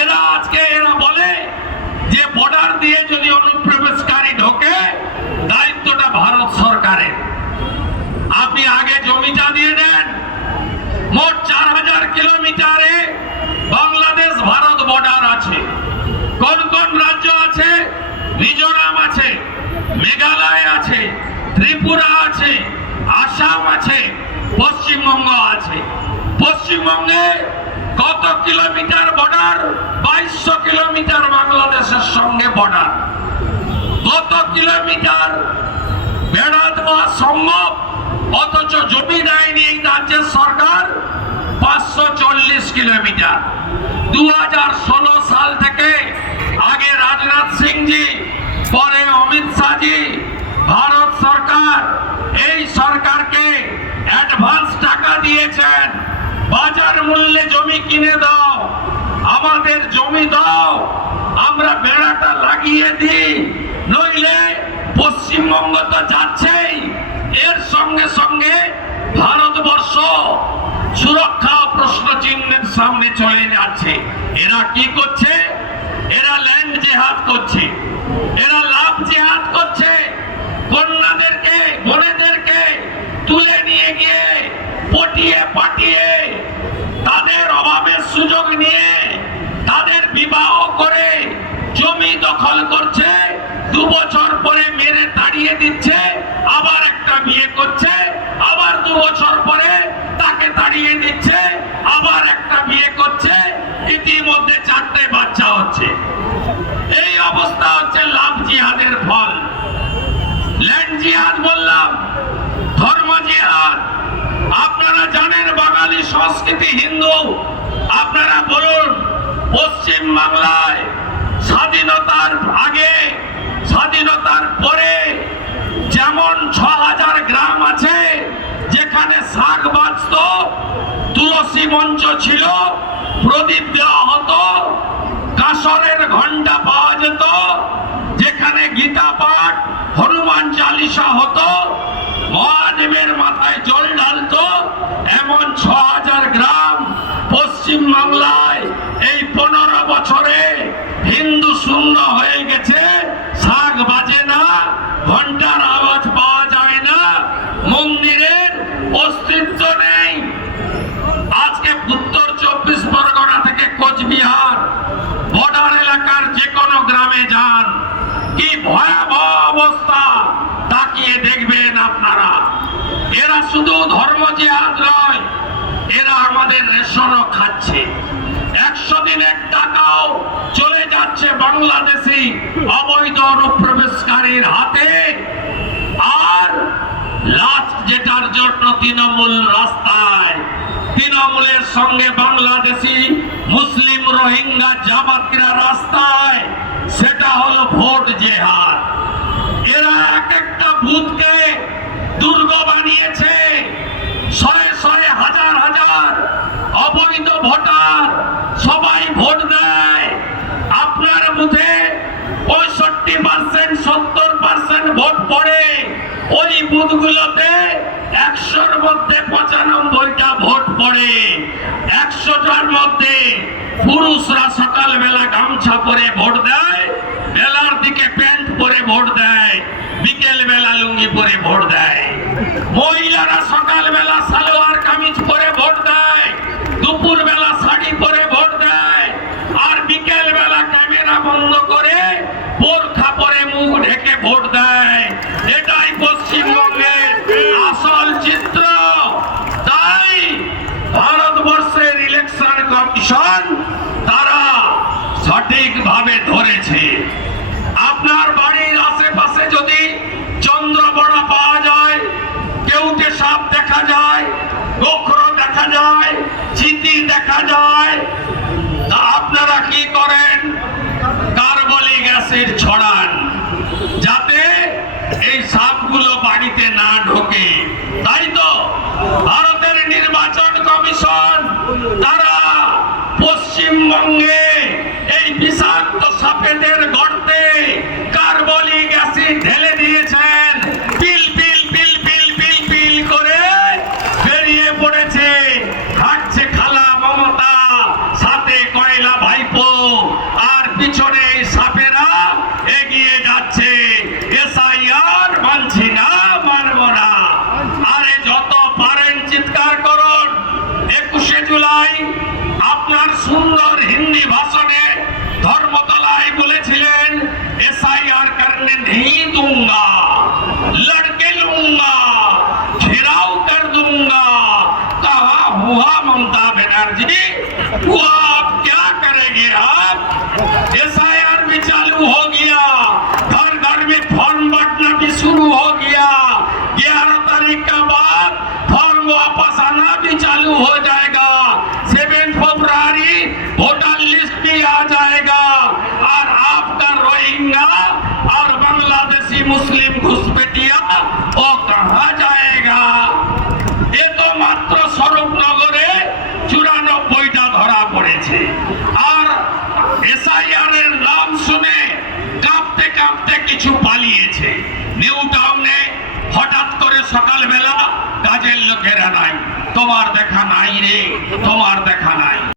এরা আজকে এরা বলে যে বর্ডার দিয়ে যদি অনুপ্রবেশকারী ঢোকে, দায়িত্বটা ভারত সরকারের। আপনি আগে জমিটা দিয়ে দেন, মোট চার হাজার কিলোমিটারে বাংলাদেশ ভারত বর্ডার আছে। কোন কোন রাজ্য আছে? মিজোরাম আছে, মেঘালয় আছে, ত্রিপুরা আছে, আসাম আছে, পশ্চিমবঙ্গ আছে। পশ্চিমবঙ্গে কত কিলোমিটার বর্ডার? বাইশশো কিলোমিটার বাংলাদেশের সঙ্গে বর্ডার। কত কিলোমিটার বেড়া দেওয়া সম্ভব? অথচ জমি দেয়নি এই রাজ্যের সরকার। পাঁচশো চল্লিশ কিলোমিটার। দু হাজার ষোলো সাল থেকে আগে রাজনাথ সিংজি, পরে অমিত শাহজি, ভারত সরকার, এই সরকারকে অ্যাডভান্স টাকা দিয়েছেন। বাজার মূল্যে জমি কিনে দাও। আমাদের জমি দাও। আমরা বেড়াটা লাগিয়ে দিই। নইলে পশ্চিমবঙ্গ তো যাচ্ছেই। এর সঙ্গে সঙ্গে ভারতবর্ষ সুরক্ষা প্রশ্ন চিহ্নের সামনে চলে যাচ্ছে। এরা কি করছে? এরা ল্যান্ড জেহাদ করছে। এরা লাভ জেহাদ করছে। কন্যাদেরকে, বোনেদেরকে তুলে নিয়ে গিয়ে পটিয়ে পাটিয়ে সুযোগ নিয়ে তাদের বিবাহ করে জমি দখল করছে, দু বছর পরে মেরে তাড়িয়ে দিচ্ছে, আবার একটা বিয়ে করছে, আবার দু বছর পরে তাকে তাড়িয়ে দিচ্ছে, আবার একটা বিয়ে করছে, ইতিমধ্যে চারটে বাচ্চা হচ্ছে। এই অবস্থা হচ্ছে লাভ জিহাদের ফল। ল্যান্ড জিহাদ বললাম, ধর্ম জিহাদ। আপনারা জানেন বাঙালি সংস্কৃতি হিন্দু। আপনারা বলুন, পশ্চিম বাংলায় স্বাধীনতার আগে স্বাধীনতার পরে যেমন ছ হাজার গ্রাম আছে, যেখানে শাক বাঁচত, তুলসী মঞ্চ ছিল, প্রদীপ দেওয়া হতো, কাসরের ঘণ্টা পাওয়া যেত, যেখানে গীতা পাঠ, হনুমান চালিসা হতো, মহাদেবের মাথায় জল ঢালতো, এমন ছ হাজার গ্রাম পশ্চিম বাংলায় এই পনেরো বছরে হিন্দু শূন্য হয়ে গেছে, শাক বাজে না ঘণ্টার আওয়াজ পাওয়া যায় না, মন্দিরের অস্তিত্ব নেই। আজকে উত্তর চব্বিশ পরগনা থেকে কোচবিহার, বর্ডার এলাকার যে কোনো গ্রামে যান। কি ভয়াবহ অবস্থা, তাকিয়ে দেখবেন আপনারা। এরা শুধু ধর্ম জিহাদ নয় একশো টাকাও চলে যাচ্ছে বাংলাদেশি অবৈধ অনুপ্রবেশকারীর হাতে। আর লাস্ট যেটার জন্য তৃণমূল রাস্তায়, তৃণমূলের সঙ্গে বাংলাদেশি মুসলিম রোহিঙ্গা জামাতিরা রাস্তায়, সেটা হলো ভোট জেহাদ। এরা এক একটা ভূতকে দুর্গ বানিয়েছে। শয়ে শয়ে হাজার হাজার অবৈধ ভোটার পড়ে ওই বুথগুলোতে একশোর মধ্যে পঁচানব্বইটা ভোট পড়ে। একশোটার মধ্যে পুরুষরা সকালবেলা গামছা পরে ভোট দেয়, বেলার দিকে প্যান্ট পরে ভোট দেয় বিকেল বেলা লুঙ্গি পরে ভোট দেয়। মহিলারা সকালবেলা সালোয়ার কামিজ পরে ভোট দেয় দুপুর বেলা শাড়ি পরে ভোট দেয় আর বিকেল বেলা ক্যামেরা বন্ধ করে বোরখা পরে মুখ ঢেকে ভোট দেয় এটাই পশ্চিমবঙ্গের আসল চিত্র তাই ভারতবর্ষের ইলেকশন কমিশন তারা সঠিকভাবে আপনার বাড়ির আশেপাশে যদি চন্দ্রবড়া পাওয়া যায়, কেউটে সাপ দেখা যায়, গোখরো দেখা যায়, চিতি দেখা যায় তাই আপনার সুন্দর হিন্দি ভাষণে ধর্মতলায় বলেছিলেন, এসআইআর করনে নেই দুঙ্গা লড়কে লুঙ্গা, ঘেরাও কর দুঙ্গা, তাহা হুহা মমতা ব্যানার্জি, হুয়া मुस्लिम घुसपैठिया वो कहा जाएगा এ তো মাত্র স্বরূপনগরে চুরানব্বইটা ধরা পড়েছে আর এসআইআর এর নাম শুনে কাঁপতে কাঁপতে কিছু পালিয়েছে নিউ টাউনে হঠাৎ করে সকালবেলা কাজের লোকেরা নাই তোমার দেখা নাই রে তোমার দেখা নাই